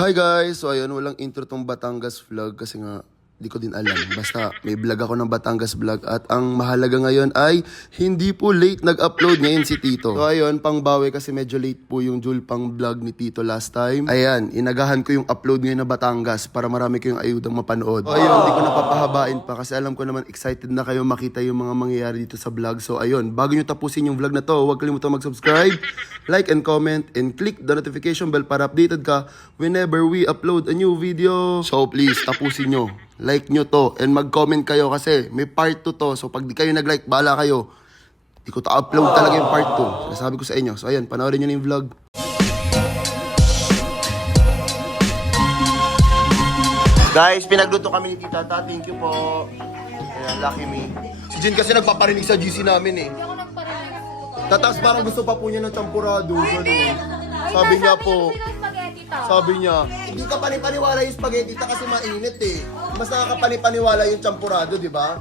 Hi guys! So ayun, walang intro tong Batangas vlog kasi nga di ko din alam. Basta may vlog ako ng Batangas vlog at ang mahalaga ngayon ay hindi po late nag-upload ngayon si Tito. So ayun, pangbawi kasi medyo late po yung Julpang vlog ni Tito last time. Ayan, inagahan ko yung upload ngayon na Batangas para marami kayong ayudang mapanood. So ayun, hindi ko napapahabain pa kasi alam ko naman excited na kayo makita yung mga mangyayari dito sa vlog. So ayun, bago nyo tapusin yung vlog na to, huwag kalimutan mag-subscribe, like and comment, and click the notification bell para updated ka whenever we upload a new video. So please, tapusin nyo. Like nyo to and mag-comment kayo kasi may part 2 to. So pag di kayo nag-like, bahala kayo. Di ko ta-upload talaga yung part 2. Sinasabi ko sa inyo. So ayan, panoorin nyo na yung vlog. Guys, pinagluto kami ni Tita. Thank you po. Ayan, lucky me. Si Jen kasi nagpaparinig sa GC namin eh. Hindi ako nagparinig. Tapos parang gusto pa po niya ng champurado. Sabi niya po. Sabi niya, hindi ka panipaniwala yung spaghetti ta kasi mainit eh. Mas nakakapanipaniwala yung champurado, di ba?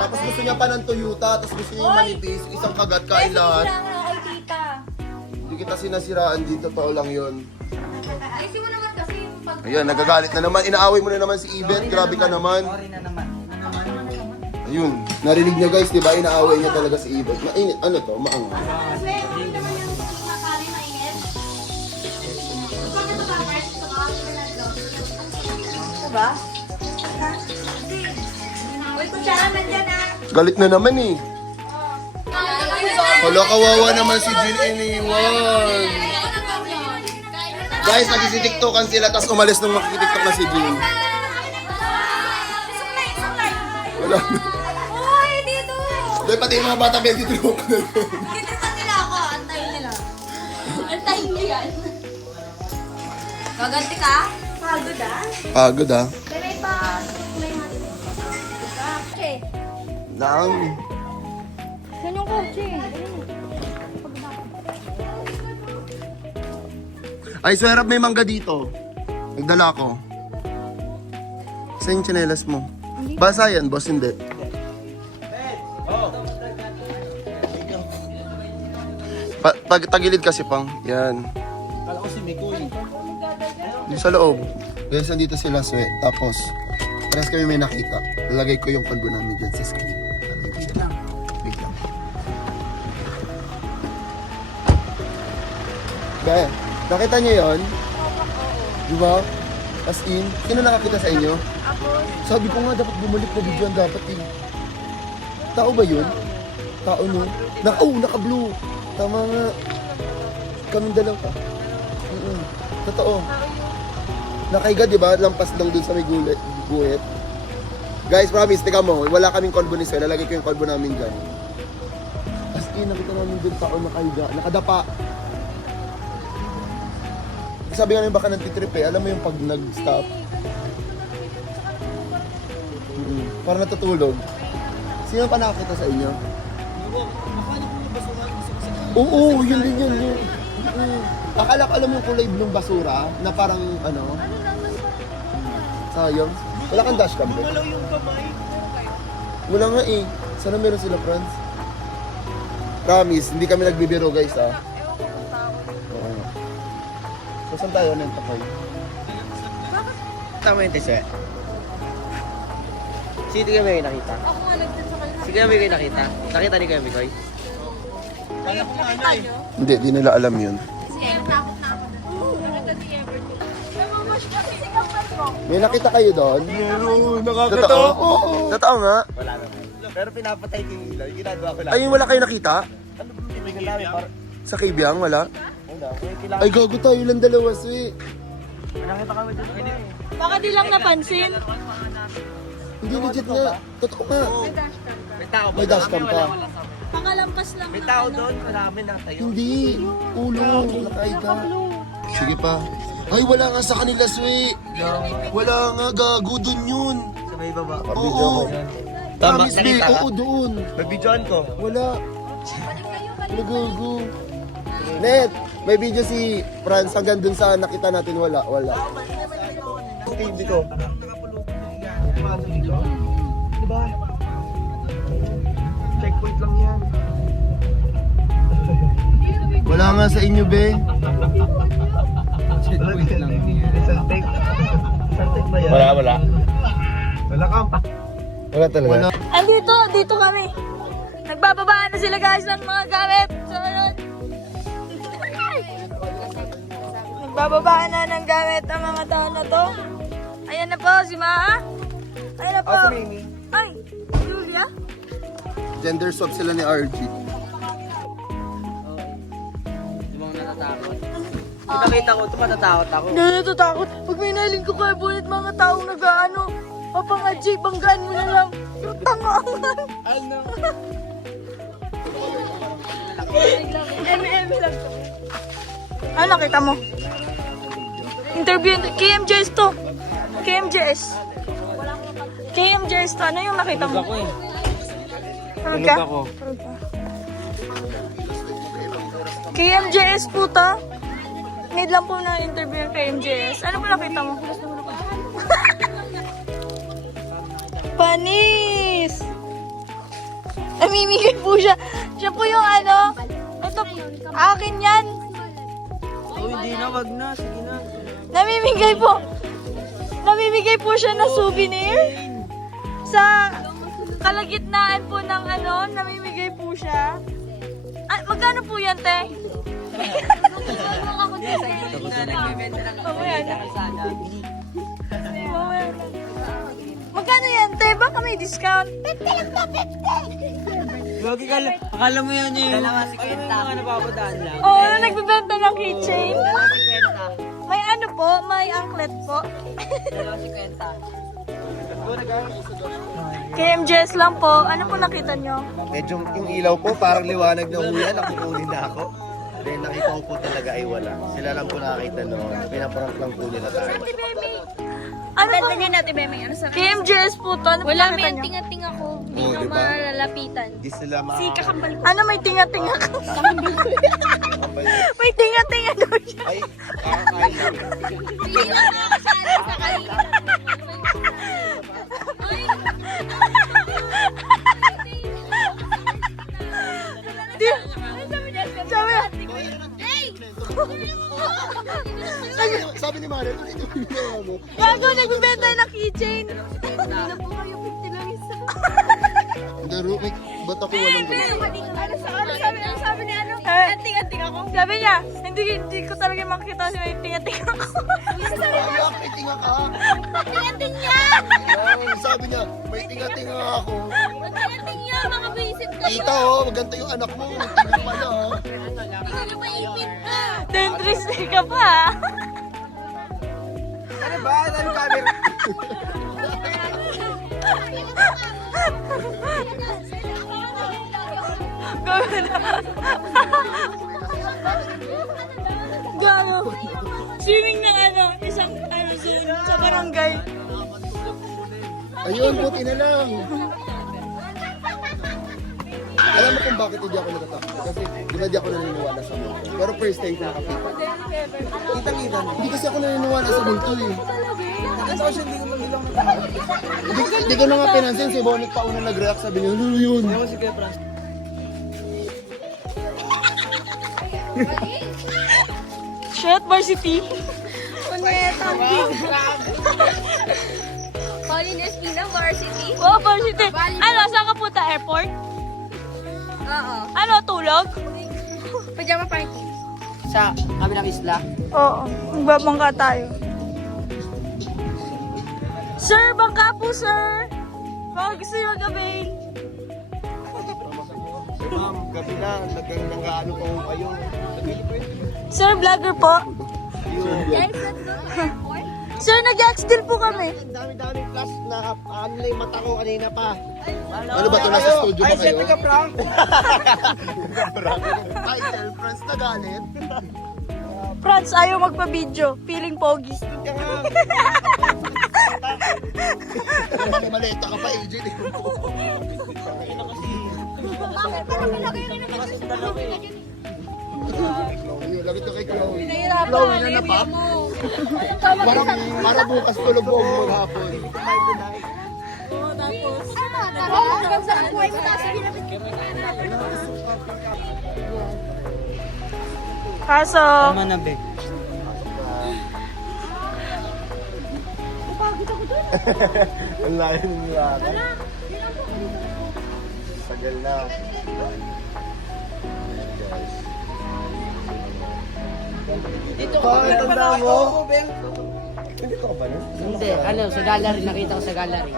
Tapos gusto niya pa ng Toyota, tapos gusto niya yung manipis, isang kagat kain lahat. Ay, tita. Hindi kita sinasiraan dito, totoo lang yun. Ayusin mo naman kasi yung pag... Ayan, nagagalit na naman. Inaaway mo na naman si Ibet, grabe ka naman. Ayun, narinig niyo guys, di ba? Inaaway niya talaga si Ibet. Mainit, ano to? Maangang. Kasi, hindi naman yung makarin na init. Bakit ito ba? Ito ba? Ito ba? Uy, kutsara nandyan ah. Galit na naman eh. Hala, kawawa naman si Jill iniwan. Guys, nagsitiktokan sila, tapos umalis nung makikitiktok na si Jill. Wala na. Uy, dito! Dahil pati yung mga bata, belly troke na yun. Kinisan nila ako. Antayin nila. Antayin niyo yan. Gaganti ka? Pagod ah. Pagod ah. May pa. May natin. Okay. Nang. Yan yung kotse. Ay, swerap may mangga dito. Nagdala ko. Saan yung tsinelas mo? Basa yan, boss, hindi. Pag tagilid kasi pang, yan. Kala ko si Mikoy. Yung sa loob. Guys, nandito sila, Swe. Tapos, parehas kami may nakita. Lalagay ko yung kalbo namin dyan sa screen. Wait lang. Gaya, nakita niyo yun? Di ba? As in, sino nakakita sa inyo? Ako. Sabi ko nga, dapat bumalik na video ang dapat eh. Tao ba yun? Tao no? Naka-blue. Tama nga. Kaming dalawa. Totoo. Nakaiga, di ba? Lampas lang dun sa may guhit. Guys, promise, tika mo, wala kaming kolbo ni Sir. Lalagay ko yung kolbo namin dyan. As in, nakita namin dun tao nakaiga. Nakadapa. Sabi nga namin baka nagtitrip eh. Alam mo yung pag nag-stop. Para natutulog. Sino pa nakakita sa inyo? Oo, yun din yun. Akala ko alam mo yung kulay ng basura na parang ano? Sayang. Wala kang dashcam ba? Malaw yung kamay. Wala nga eh. Sana meron sila, Franz? Promise, hindi kami nagbibiro guys ah. Oo. So saan tayo ng takay? Tama yung tese. Sino kayo may nakita? Ako nga nagtin sa kanila. Sige may nakita. Nakita ni kayo Mikoy? Kaya nakita nyo? Hindi, di nila alam yun. Kasi takot na ako. Nakita ni Everton. Namamash kasi si kapal mo. May nakita kayo doon? Meron, Totoo? Oo. Totoo nga. Wala naman. Pero pinapatay ko yung ilaw. Yung ginagawa ko lang. Ay, wala kayo nakita? Ano ba yung tingin namin? Sa Kibyang, wala? Wala. Kailangan. Ay, gago tayo lang dalawa, Swe. Nakita kami dyan. Baka di lang napansin. Hindi legit nga. Totoo nga. May tao ba? May dashcam pa. Pangalampas lang May tao doon. Marami na tayo. Hindi. Ulo. Nakaiga. Sige pa. Ay, wala nga sa kanila, Swe. Wala nga, gago dun yun. Sa may baba. Oo. Tama, Promise, Be. nakita ka? Oo, doon. Nabidyoan ko. Wala. Wala, gago. Net, may video si Franz hanggang dun sa nakita natin. Wala. Hindi ko. Diba? Checkpoint lang yan. Wala nga sa inyo, be. Checkpoint lang yan. Wala. Wala ka. Wala talaga. Dito kami. Nagbababaan na sila guys ng mga gamit. So, ayun. Nagbababaan na ng gamit ang mga tao na to. Ayan na po si Maa. Ayan na po. Ay, Julia. Gender swap sila ni RG. Kita ko, matatakot ako. Hindi natatakot. Pag may naling ko kaya bulit mga taong nag-ano. Papang-ajay, banggaan mo na lang. Yung tangangan. Ano? M&M lang to. Ano nakita mo? Interview, KMJS to. KMJS. KMJS to. Ano yung nakita mo? Ako eh. Tulog Tulog ka? ako. Tulog ka. KMJS po to. Need lang po na interview yung KMJS. Ano po nakita mo? Panis! Namimigay po siya. Siya po yung ano. Ito, akin yan. Oh, hindi na, wag na. Sige na. Namimigay po. Namimigay po siya ng souvenir. Sa kalagitnaan po ng ano, namimigay po siya. Ah, magkano po yan, te? Mamaya na. Mamaya na. Magkano yan, te? Baka may discount. 50 lang to, 50! Wag akala mo yan eh. Dalawa si Kwenta. Ano mga napapadaan lang. Oo, oh, nagbibenta ng keychain. May ano po, may anklet po. Dalawa si Kwenta. KMJS lang po. Ano po nakita nyo? Medyo yung ilaw po parang liwanag na ulan, nakukunin na ako. Then nakita ko po talaga ay wala. Sila lang po nakakita noon. Pinaprank lang po nila tayo. Ano po? Natin, Bemeng. Ano sa KMJS po to. Ano po Wala, nakita may nyo? tinga-tinga ko. Hindi Oo, nyo diba? malalapitan. Di sila Si kakambal ko. Ano may tinga-tinga ka? May tinga-tinga daw siya. Ay, kakain lang. Hindi na nakakasali sa kanila. Ay! Sabi niya. Hey! Sabi ni Mara, ito yung ginawa mo. Gago, nagbibenta ng keychain. Hindi na po kayo 50 lang isa. Hindi, Rukik, ba't ako walang ganun? Ano sabi ni ano? Anting-anting ako. Sabi niya, hindi ko talaga makita si may tinga-tinga ako. Ayak, may tinga ka. Tingating niya! Sabi niya, may tinga-tinga ako. Tingating niya! Mga bisit kayo! Tita, oh, maganda yung anak mo. May tinga pala, oh. Hindi nyo maipit ka! Dentris ka pa. Ano ba? Ano camera? Gawin na. Gago. Swimming ng ano, isang ano, zone sa barangay. Ayun, buti na lang. Alam mo kung bakit hindi ako natatakot? Kasi di ako naniniwala sa multo. Pero first time ko nakakita. Kitang-kita mo. Hindi kasi ako naniniwala sa multo eh. Kasi kasi hindi ko magilang Hindi ko na nga pinansin. Si Bonnet pa unang nag-react. Sabi niya, ano yun? Ano si Kuya Franz? Shit, varsity. Pauline Espina, Varsity. Oh, varsity. Ano, saan ka punta? Airport? Oo. Ano, tulog? Pajama party. Sa kabilang isla? Oo, magbabangka tayo. Sir, bangka po, sir. Baka gusto nyo mag-avail. Ma'am, gabi na. Nag-ano pa ko kayo. Sir, vlogger po. Guys, let's go to airport. Sir, nag-ex-deal po kami. Ang dami-dami plus na ano na yung mata ko kanina pa. Ano ba ito? Nasa studio ba Ay, kayo? siyempre ka prank. Ay, friends na galit. Franz, ayaw magpa-video. Feeling pogi. Ka nga. May maleta ka pa, AJ. Bakit parang nilagay rin na Chloe, lagit ka kay Chloe. Nahirapan. Chloe na pa. Para bukas tulog mo maghapon. Hanggang sa buhay mo tayo. Kaso, Tama na, be. Ang layo ng nilakad. Tagal na. Dito ka tanda mo? Dito ka ba na? Hindi, ano, sa gallery. Nakita ko sa gallery.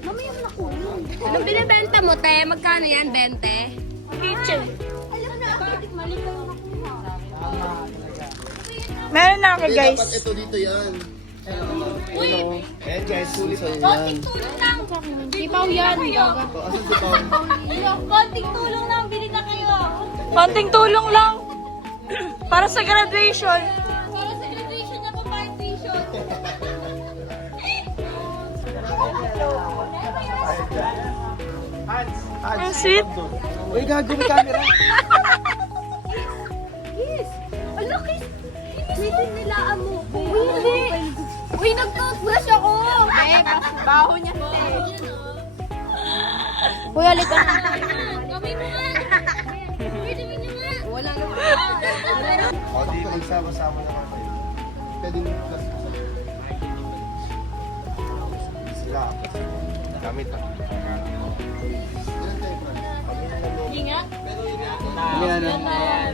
Mamaya mo na kunin. Anong binibenta mo, te? Magkano yan, 20? Kitchen. Alam na, mali ka yung nakuha. Meron na ako, guys. Dapat ito dito yan. Eh guys, sulit sa'yo yan. Konting tulong lang. Sipaw yan. Gaga. Asan si Paul? Konting tulong lang, bili na kayo. Konting tulong lang. Para sa graduation. Para sa graduation na po, parang t-shirt. Ang sweet. Uy, gago, may camera. Yes. Ala, kiss. Hindi nila mo. Hindi. Uy, nag-toothbrush ako. Eh, baho niya. Uy, halika na. Gawin mo nga. Gawin mo nga. Wala na. O, di magsama-sama naman kayo. Pwede yung plus. Sila. Gamit ha.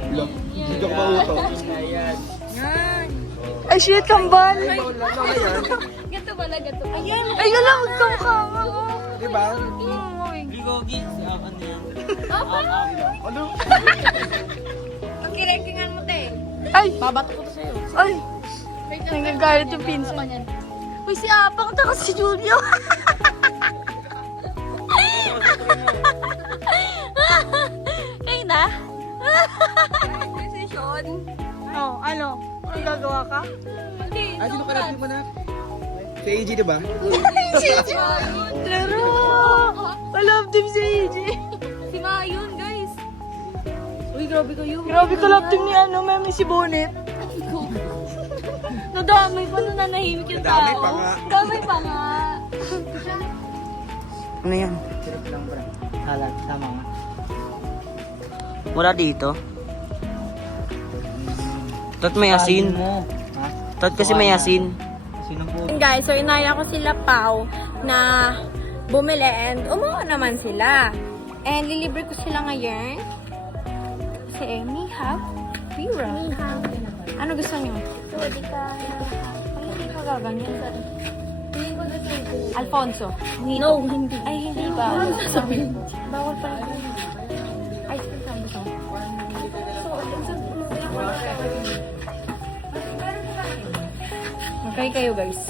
Vlog. Hindi ko mauto. Ay, shit, kambal. Ganto pala, ganto. Ayan. Ay, wala, magkamukha mo. Diba? Ligogi. Ano yan? Ano? Pagkirekingan mo, te. Ay, Babato ko to sa'yo. ay. Nagagalit yung pinsan. Uy, si Apang, taka si Julio. Kayo na? Decision. Oh, ano? Anong gagawa ka? Hindi. Ay, sino ka review mo na? Si AJ, diba? Laro! I love them si AJ. Si Mayon, guys. Uy, grabe kayo. Grabe ka love team ni ano, meme si Bonnet. Nadamay pa na nanahimik yung tao. Nadamay pa nga. Damay pa nga. Ano yan? Sirap lang, bro. Halag, tama nga. Wala dito. Tot may asin. mo. Ha? Tot kasi may asin. Sino po? Guys, so inaya ko sila Pau na bumili and umuha naman sila. And lilibre ko sila ngayon. Si Amy, have Pira. Ano gusto niyo? Pwede ka. Hindi ka gaganyan. Alfonso. No, hindi. Ay, hindi ba? Ano sasabihin? Bawal pala. Ice cream ka gusto. Okay kayo guys.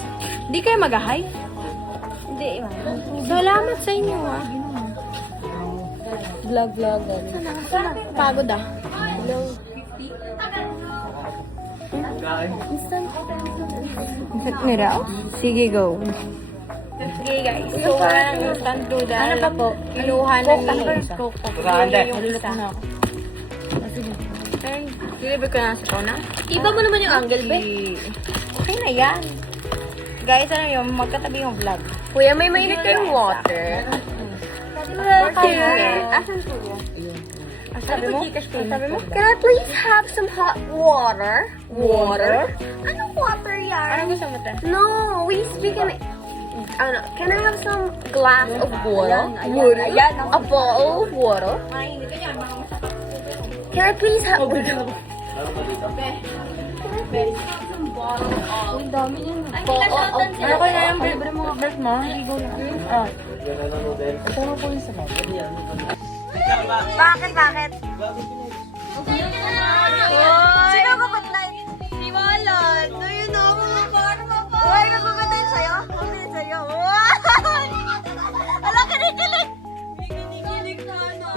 Hindi kayo mag-hi? Hindi. Salamat sa inyo ah. Vlog. Pagod ah. Mira. Sige, go. Okay guys. So, instant noodle. Ano pa po? Kinuha na ni Coke. Malulot na ako. Okay. Deliver ko na sa Pona. Iba mo naman yung angle, be. Okay na yan. Guys, ano yun? Magkatabi yung vlog. Kuya, may mainit kayong water. Asan po yan? Sabi mo? Can I please have some hot water? Water? Anong water yan? Ano gusto mo, te? No, we speak in... Ano, can I have some glass of water? Water? A bowl of water? Can I please have... Ang dami yan. Ano kaya yung libre mo? Best mo? Ligo na. Ito mo po yung sa Bakit? Sino kapatid? Si Malon. Do you know mga karma pa? Uy, nagpapatayin sa'yo? Pagpapatayin sa'yo. Ala, kinikilig! May kinikilig na ano.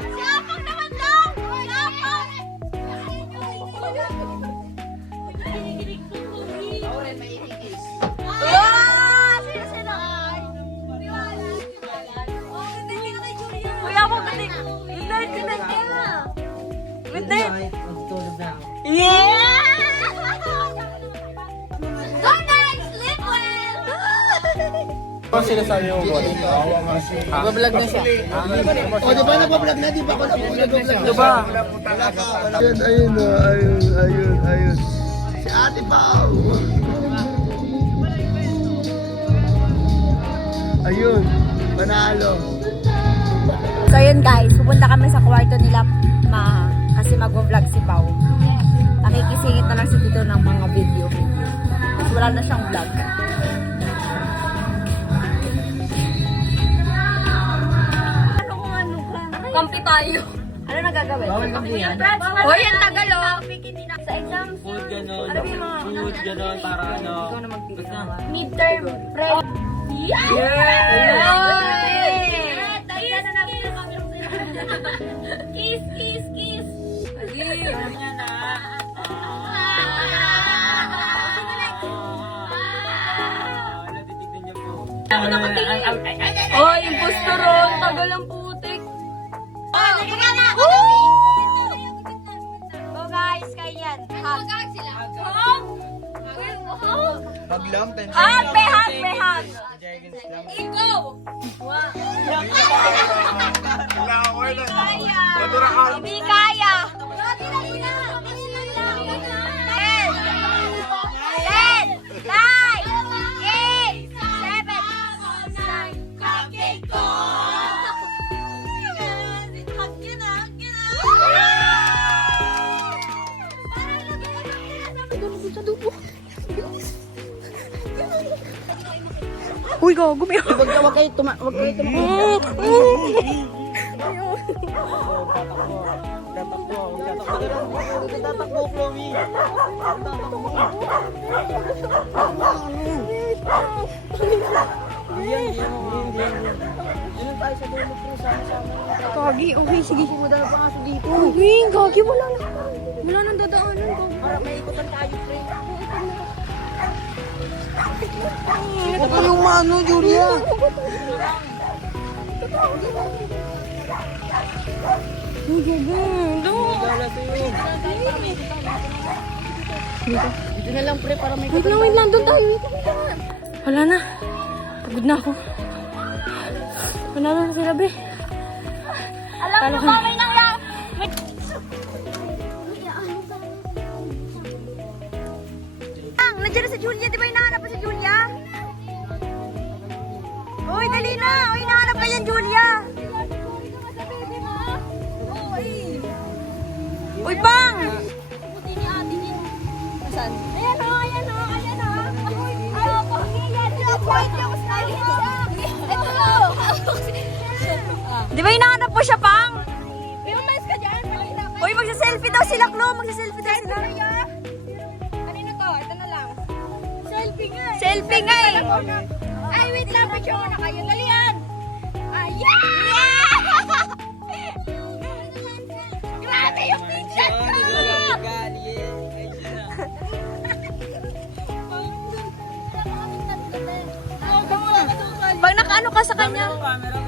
Si Apang naman daw! Si Apang! sinasabi mo po? Mag-vlog na siya. O, di ba nagpa-vlog na? Di ba ako nag-vlog? Di ba? Ayun. Si Ate Pao. Ayun, panalo. So yun guys, pupunta kami sa kwarto nila Maha kasi mag-vlog si Pao. Nakikisingit na lang si Tito ng mga video. Tapos wala na siyang vlog. Kampi tayo. Ano na gagawin? Bawal kampi yan. O yan, tagal oh. Sa exams. Food, gano'n. Ano ba yung mga... Food, gano'n, para ano. Midterm. Pre. Yeah! Kiss, kiss, kiss. Oh, imposteron. Tagal ang putik. Go guys, kayan. Hug. Pag lang, tension. Hug, be hug. Hindi kaya. 10, 9, 8, 7, cupcake ko. Uy, gago. May... Wag kayo tumakbo. Tatakbo, Chloe. Gagi, okay. Sige, madala pa nga dito. Uy, gagi. Wala na. Wala nang dadaanan. Para may ikutan tayo, friend. Ito pa yung mano, Julia. Dito na lang, pre, para may Wait lang. Doon tayo. Wala na. Pagod na ako. Panalo na sila, be. Alam mo ba, may nangyari. Nandiyan na si Julia. Di ba hinahanap pa si Julia? Uy, dali na. Uy, hinahanap ka yan, Julia. Uy, Bang! Saan? Ayan o. Di ba hinahanap mo siya, Pang? Umalis ka dyan. Uy, magsa-selfie daw sila, Klo. Magsa-selfie daw sila. Kanino to? Ito na lang. Selfie nga eh. Ay, wait lang. Picture muna kayo. Dalian. Ayan! Grabe yung picture ko! Pag nakaano ka sa kanya.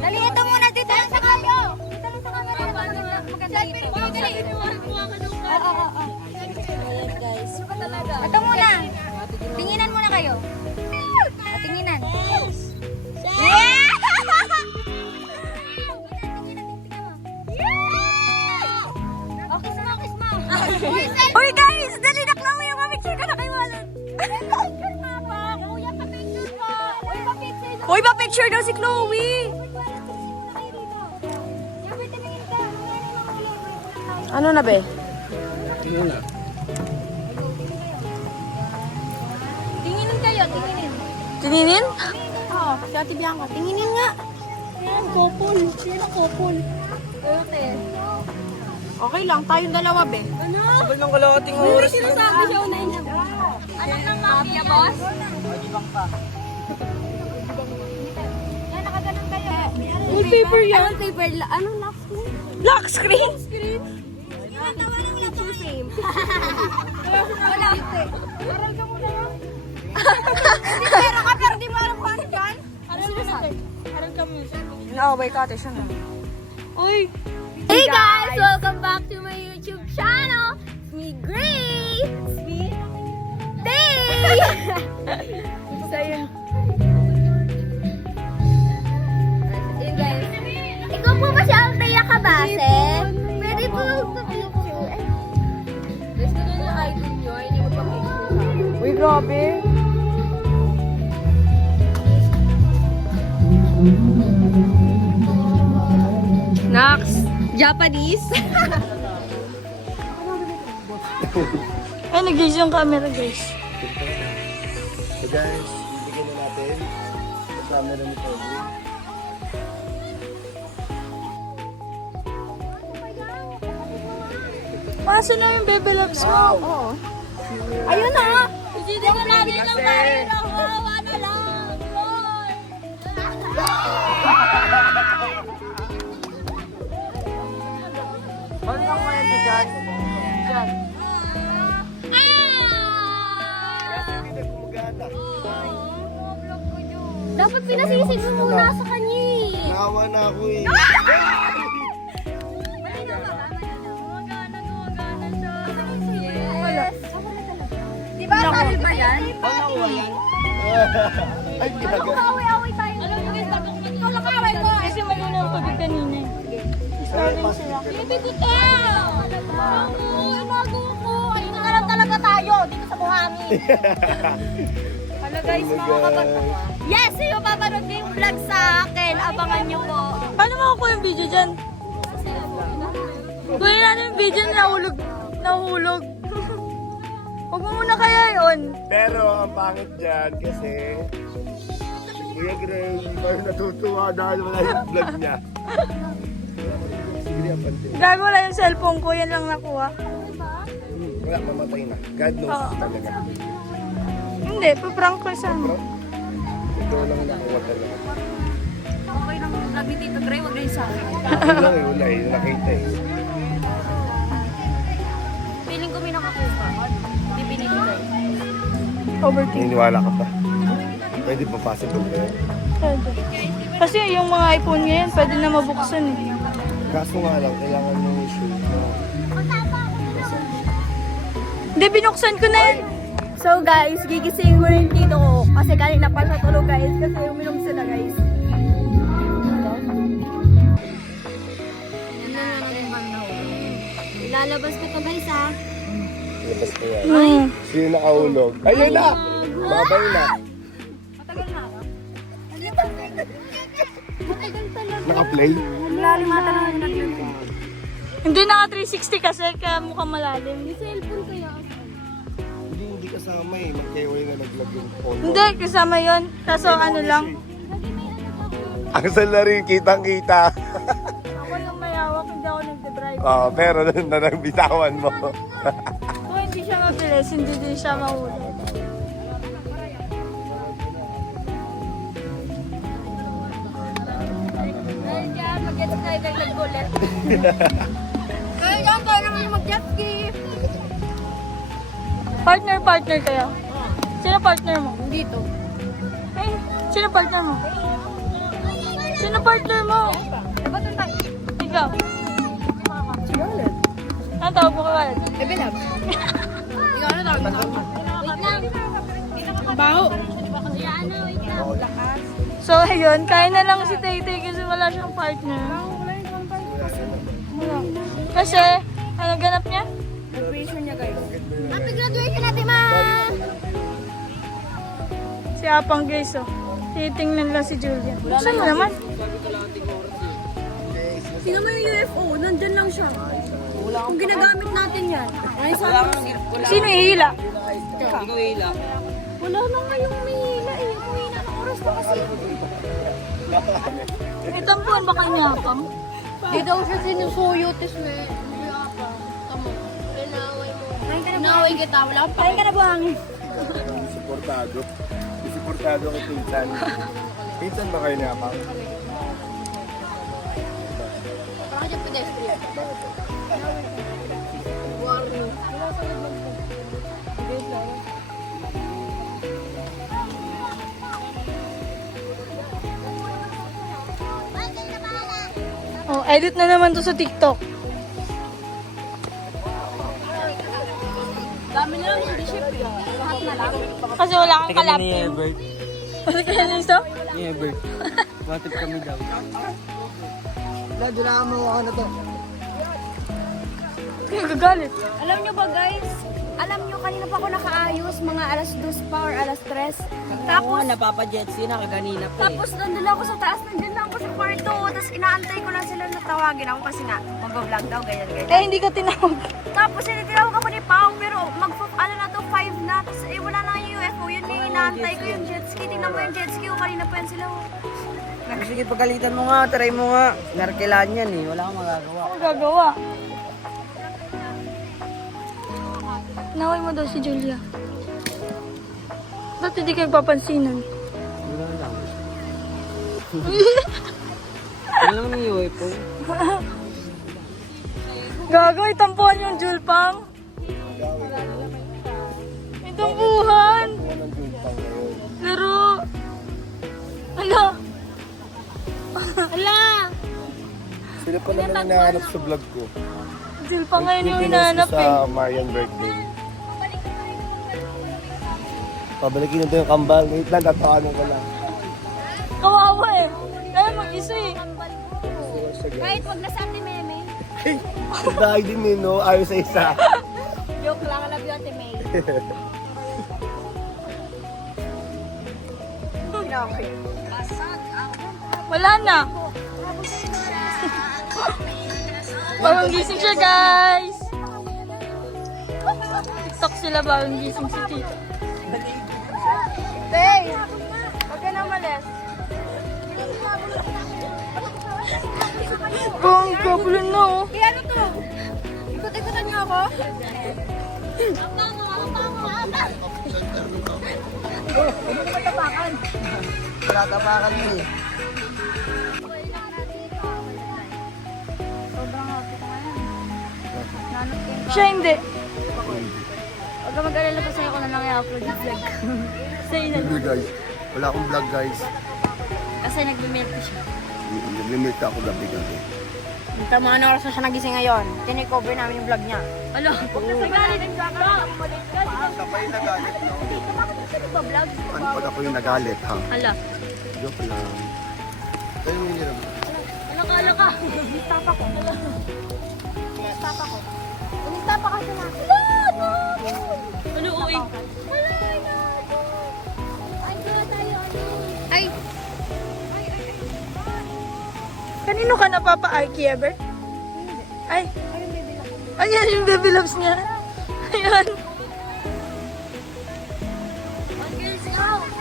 Dali, ito muna. Dito lang sa kayo. Dito lang sa camera. Maganda dito. Oo. Guys. Ito muna. Tinginan muna kayo. Tinginan. Yeah! Kiss mo. Uy, guys! Dali na, Chloe. Yung picture ka na kay Wallet. Uy, pa-picture daw si Chloe. Ano na, be? Tinginin kayo, tinginin. Tininin? Oo, si Ate Bianca. Tinginin nga. Yan, couple. Sino couple? Okay lang, tayong dalawa, be. Sabay ng kalahating oras. Sinasabi siya unahin niya. Anak ng mafia, boss? Yan, nakaganon kayo. May paper yan. Anong paper? Anong lock screen? Lock screen? Yan, tawa na wala to same. Wala. Aral ka muna yun. Hindi pera ka, pero di mo alam kung ano dyan. Aral ka muna. Naaway ka, ate, siya na. Uy! Hey guys! Welcome back to my YouTube channel! It's me, Grace! It's me, Day! So yun. Grabe. Next, Japanese. Ay, nag-guys yung camera, guys. So guys, bibigyan na natin sa camera ni Toby. Paso na yung Bebe Loves mo. Oo. Ayun na! Isidi ko natin lang tayo. Nakawawa na lang. Lord! Dapat pinasisid mo muna sa kanya eh. Nakawa na ako eh. Di ba sabi ba yan? Ay, ginagal. Away-away tayo. Alam mo guys, ikaw lang away ko. Kasi malinaw ang pagod kanina. Starting sila. Baby Titel! Imago ko. Ayun na lang talaga tayo dito sa Buhangin. Hello guys, mga kapatid. Yes, sino papanood niyo yung vlog sa akin? Abangan niyo po. Paano makukuha yung video dyan? Kunin natin yung video na nahulog. Huwag mo muna kaya yun. Pero ang pangit dyan kasi si Kuya Gray parang natutuwa dahil wala yung vlog niya. Sige, ang pantin. Gago lang yung cellphone ko, yan lang nakuha. Wala, mamatay na. God knows talaga. Hindi, paprank ko siya. Ito lang nakuha talaga. Okay lang vlog ni Tito Gray, wag na yung sa akin. Wala eh, wala eh. Nakita eh. Feeling ko may nakakuha. Hindi binibigay. Overthinking. Naniniwala ka pa? Pwede pa possible ba yun? Pwede. Kasi yung mga iPhone ngayon, pwede na mabuksan eh. Kaso nga lang, kailangan mo yung issue. Hindi, binuksan ko na yan. So guys, gigising ko rin tito ko kasi kanina pa siya tulog guys kasi uminom sila guys. Ilalabas ko to guys ha. Labas ko yan. Sino nakaulog? Ayun na! Babay na. Matagal na ba? Naka-play? Lalimatan na natin. Hindi naka 360 kasi, kaya mukhang malalim. May cellphone kaya. Hindi kasama eh. Mag-KOA na nag-vlog yung phone. Hindi, kasama yon. Kaso ano lang, Ang salarin, kitang-kita. ako yung mayawak, hindi ako nagde-drive. Oo, pero na nagbitawan mo. Kung hindi siya mabilis, hindi din siya mahulog. Dahil dyan, mag-jet tayo ng nag-bullet. Kaya dyan tayo naman mag-jet ski. Partner kayo? Sino partner mo? Dito. Eh, sino partner mo? Sino partner mo? Dapat ang tayo. Ikaw. Si Garlet. Ano tawag mo ka Walid? Bilab. Ikaw ano tawag mo? Wait lang. Baho. So, ayun, kain na lang si Tay-Tay kasi wala siyang partner. Wala. Kasi, ano ganap niya? Graduation niya guys. Happy graduation natin ma! Si Apang guys, oh. Titingnan lang si Julian. Saan mo naman? Sino mo yung UFO? Nandyan lang siya. Kung ginagamit natin yan. Ay, sa Sino ihila? Ikaw hila. wala na ngayong may hila eh. Umuwi na ng oras pa kasi. Itampuan ba kayo ni Apang? Di daw siya sinusuyo, tis me. Tamo. Pinaway mo. Pinaway kita. Wala akong pakin ka na buhangin. Suportado. Suportado kay Pinsan. Pinsan ba kayo niya, Pang? Parang dyan pedestrian. Warno. Oh, edit na naman to sa TikTok. Dami na lang hindi ship eh. Lahat na lang. Kasi wala kang Teka ni kalapin. Ebert. Ano kaya na iso? Ni Ebert. Batid kami daw. Kaya gagalit. Alam nyo ba guys, alam nyo, kanina pa ako nakaayos, mga alas 2 pa or alas 3. Tapos, napapa-jet ski na kaganina pa eh. tapos nandun lang ako sa taas, nandun lang ako sa kwarto. Tapos inaantay ko lang sila na tawagin ako kasi nga, mag-vlog daw, ganyan. Eh, hindi ka tinawag. Tapos tinawag ako ni Pao, pero ano na to, 5 na. Tapos wala na yung UFO, yun yung inaantay ko yung jet ski. Tingnan mo yung jet ski, kanina pa yan sila. Sige, pagalitan mo nga, try mo nga. Narkilan yan eh, wala kang magagawa. Ano gagawa? Naway mo daw si Julia. Ba't hindi kayo papansinan? Wala lang. Wala lang ng UFO. Gago, itampuan yung Julpang. Itampuhan. Pero, ano? Ala! Sila pa naman hinahanap sa vlog ko. Julpang ngayon yung hinahanap eh. Sa Marian birthday. Pabalikin nito yung kambal. Wait lang, tatawanan ko lang. Kawawa eh. Kaya mag-isa eh. Kahit wag na sa atin, Meme. Dahil din eh, no? Ayaw sa isa. Joke lang, love you, Ate May. Wala na. Bagong gising siya, guys. TikTok sila, bagong gising si Tito. Hey! Huwag ka na umalis. Bang, kablo na oh. Kaya ano to? Ikot-ikotan niyo ako? Tatapakan mo eh. Siya hindi. Huwag ka mag-alala pa sa'yo ko na lang i-upload yung vlog. Sa'yo na. Hindi guys. Wala akong vlog guys. Kasi nag-milk siya. Nag-limit ako gabi-gabi. Tama ano oras na siya nagising ngayon. Tinikover namin yung vlog niya. Alo, nagalit ka ba? Kapay nagalit, no? Bakit ka nagpa-vlog? Ano pag ako yung nagalit, ha? Hala. Joke lang. Tayo mo hirap. Alaka ka. Tapa ko. Tapa ko. Tapa ka sa natin. Ano, uy? Ay! Kanino ka napapa-arky ever? Ay. Ayan yung baby loves niya. Ayan.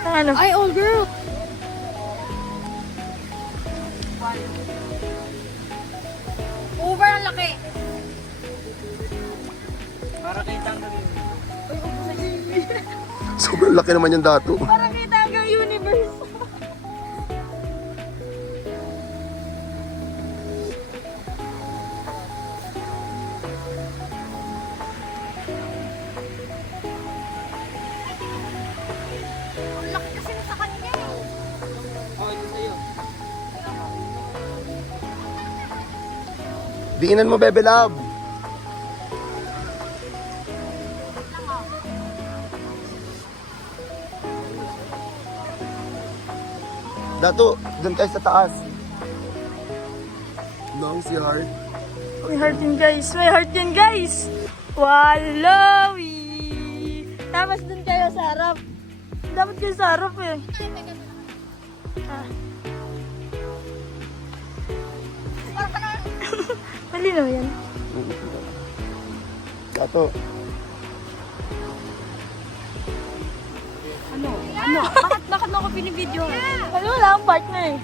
Ano? Ay, old girl! Over ang laki! Para kita ang gawin. Sobrang laki naman yung dato. Parang kita hanggang universe. Ang laki kasi na sa kanya eh. Okay, ito sa'yo. Diinan mo, Bebe Love. Dato, doon tayo sa taas. Nong si Heart. May heart yun, guys. May heart yun, guys. Walawi. Tapos dun kayo sa harap. Dapat kayo sa harap eh. Ah. Malinaw yan. Dato. Bakit mo ako binibidyo? Ano, wala akong partner eh.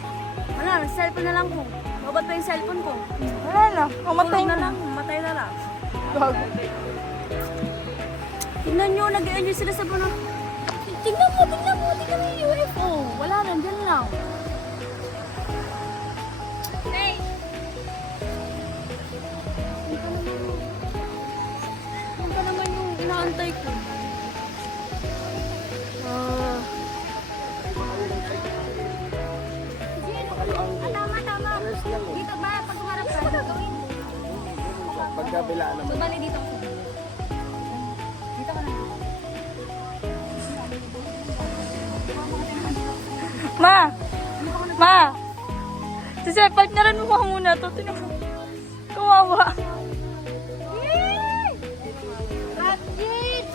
Wala, cellphone na lang ko. Babat pa yung cellphone ko. Wala na. Mamatay Tulog na na lang, matay na lang. Tingnan nyo, nag-enjoy sila sa puno. Tingnan mo yung UFO. Wala, nandyan lang. Hey! Yan pa naman yung inaantay ko. Tama. Dito ba? Pag umarap ka, gagawin. Pagkabila naman. Bumalik dito ako. Dito ka na. Ma! Kasi partneran mo ka muna to. Tinan mo. Kawawa. Ratjit!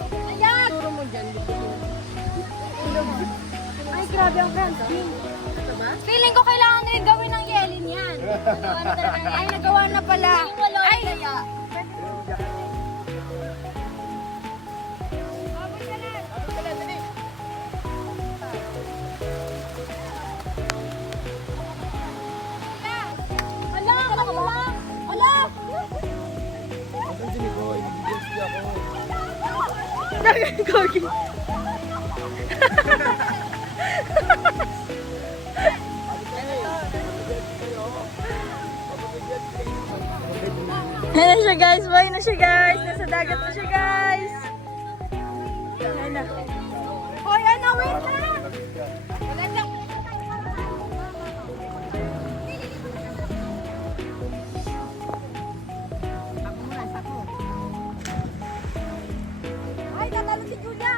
grabe ang friends team. Feeling ko kailangan rin gawin ng Yelin yan. Ay, nagawa na pala. Ay, Ala, ala, ala. Ayan na siya guys, buhay na siya guys. Nasa dagat na siya guys. Ayan na. Hoy, ano, wait lang. Maganda. Ay, natalo si Julia.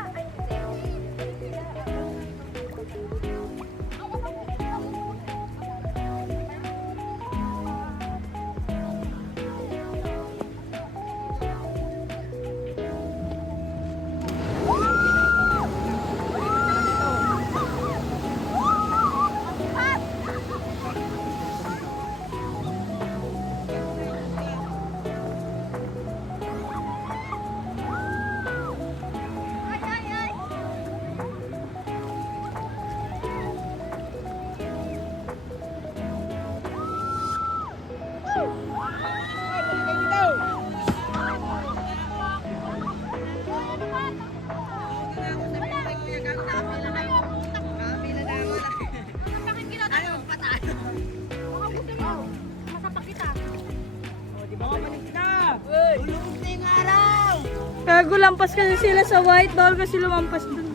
Gago, lampas kasi sila sa white. Bawal kasi lumampas dun.